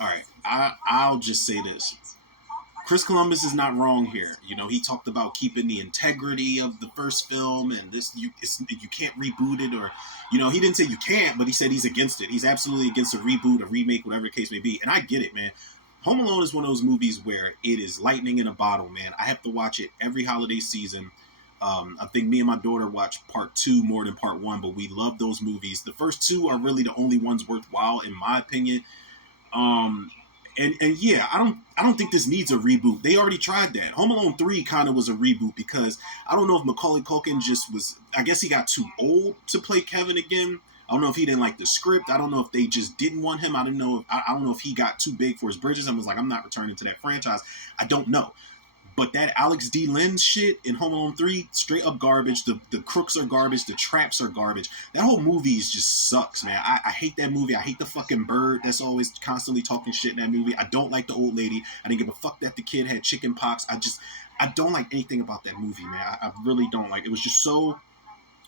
All right, I'll just say this. Chris Columbus is not wrong here. You know, he talked about keeping the integrity of the first film, and you can't reboot it, or you know, he didn't say you can't, but he said he's against it. He's absolutely against a reboot, a remake, whatever the case may be. And I get it, man. Home Alone is one of those movies where it is lightning in a bottle, man. I have to watch it every holiday season. I think me and my daughter watch part two more than part one, but we love those movies. The first two are really the only ones worthwhile, in my opinion. Um, and yeah, I don't think this needs a reboot. They already tried that. Home Alone 3 kind of was a reboot because I don't know if Macaulay Culkin just was, I guess he got too old to play Kevin again. I don't know if he didn't like the script. I don't know if they just didn't want him. I don't know if he got too big for his britches and was like, I'm not returning to that franchise. I don't know. But that Alex D. Lens shit in Home Alone 3, straight up garbage. The crooks are garbage. The traps are garbage. That whole movie just sucks, man. I hate that movie. I hate the fucking bird that's always constantly talking shit in that movie. I don't like the old lady. I didn't give a fuck that the kid had chicken pox. I don't like anything about that movie, man. I really don't like it. It was just so,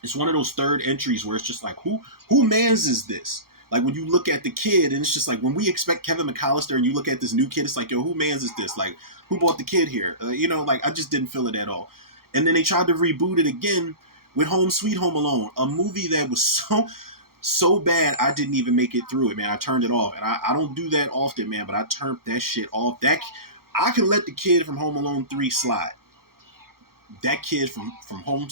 it's one of those third entries where it's just like, who mans is this? Like when you look at the kid and it's just like when we expect Kevin McAllister and you look at this new kid, it's like, yo, who mans is this? Like, who bought the kid here? You know, like I just didn't feel it at all. And then they tried to reboot it again with Home Sweet Home Alone, a movie that was so bad I didn't even make it through it, man. I turned it off. And I don't do that often, man, but I turned that shit off. I can let the kid from Home Alone 3 slide. That kid from Home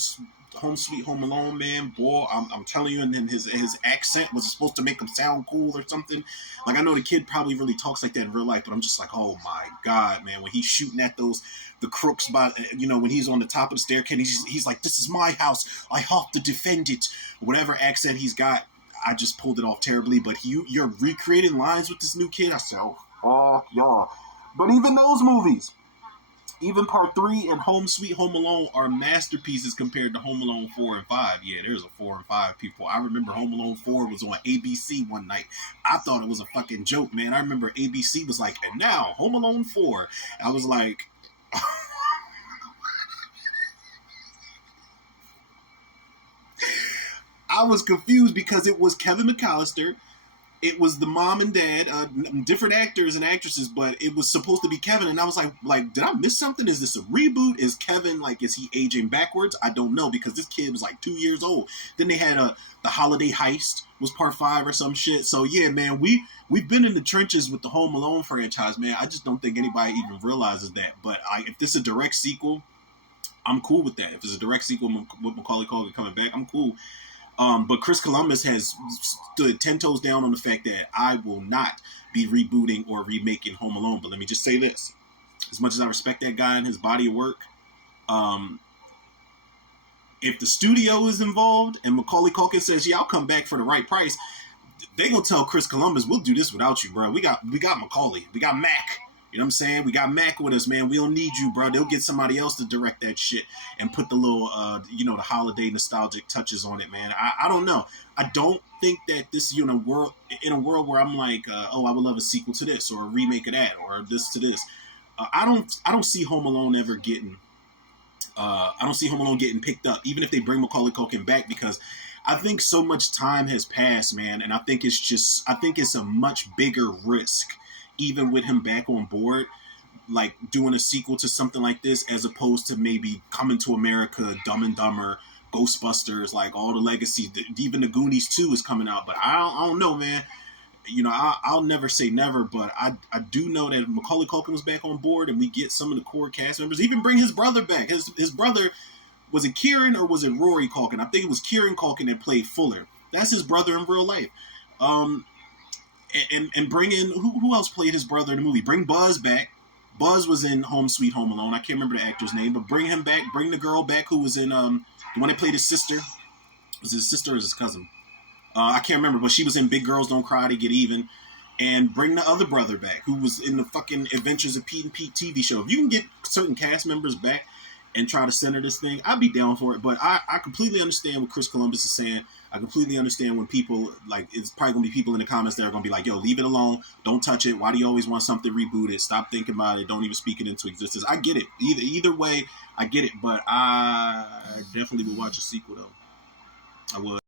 Sweet Home Alone, man, boy, I'm telling you, and then his accent was supposed to make him sound cool or something. Like, I know the kid probably really talks like that in real life, but I'm just like, oh my God, man, when he's shooting at the crooks by, you know, when he's on the top of the staircase, he's like, this is my house, I have to defend it. Whatever accent he's got, I just pulled it off terribly, but you're recreating lines with this new kid. I said, oh, fuck y'all. But even those movies, even part 3 and Home Sweet Home Alone are masterpieces compared to Home Alone 4 and 5. Yeah, there's a 4 and 5, people. I remember Home Alone 4 was on ABC one night. I thought it was a fucking joke, man. I remember ABC was like, and now Home Alone 4. I was like, I was confused because it was Kevin McAllister. It was the mom and dad, different actors and actresses, but it was supposed to be Kevin. And I was like, did I miss something? Is this a reboot? Is Kevin, like, is he aging backwards? I don't know, because this kid was like 2 years old. Then they had the Holiday Heist was part 5 or some shit. So yeah, man, we've been in the trenches with the Home Alone franchise, man. I just don't think anybody even realizes that. But if this is a direct sequel, I'm cool with that. If it's a direct sequel with Macaulay Culkin coming back, I'm cool. But Chris Columbus has stood 10 toes down on the fact that I will not be rebooting or remaking Home Alone. But let me just say this. As much as I respect that guy and his body of work, if the studio is involved and Macaulay Culkin says, yeah, I'll come back for the right price, they going to tell Chris Columbus, we'll do this without you, bro. We got Macaulay. We got Mac. You know what I'm saying? We got Mac with us, man. We don't need you, bro. They'll get somebody else to direct that shit and put the little, the holiday nostalgic touches on it, man. I don't know. I don't think that this, in a world where I'm like, I would love a sequel to this or a remake of that or this to this. I don't see Home Alone ever getting. I don't see Home Alone getting picked up, even if they bring Macaulay Culkin back, because I think so much time has passed, man, and I think it's a much bigger risk, even with him back on board, like doing a sequel to something like this, as opposed to maybe Coming to America, Dumb and Dumber, Ghostbusters, like all the legacy. Even the Goonies 2 is coming out, but I don't know, man. I'll never say never, but I do know that Macaulay Culkin was back on board, and we get some of the core cast members. Even bring his brother back. His brother, was it Kieran or was it Rory Culkin? I think it was Kieran Culkin that played Fuller. That's his brother in real life. And bring in, who else played his brother in the movie? Bring Buzz back. Buzz was in Home Sweet Home Alone. I can't remember the actor's name, but bring him back. Bring the girl back who was in the one that played his sister. Was it his sister or his cousin? I can't remember, but she was in Big Girls Don't Cry to Get Even. And bring the other brother back who was in the fucking Adventures of Pete and Pete TV show. If you can get certain cast members back and try to center this thing, I'd be down for it. But I completely understand what Chris Columbus is saying. I completely understand when people, like, it's probably going to be people in the comments that are going to be like, yo, leave it alone. Don't touch it. Why do you always want something rebooted? Stop thinking about it. Don't even speak it into existence. I get it. Either way, I get it. But I definitely would watch a sequel, though. I would.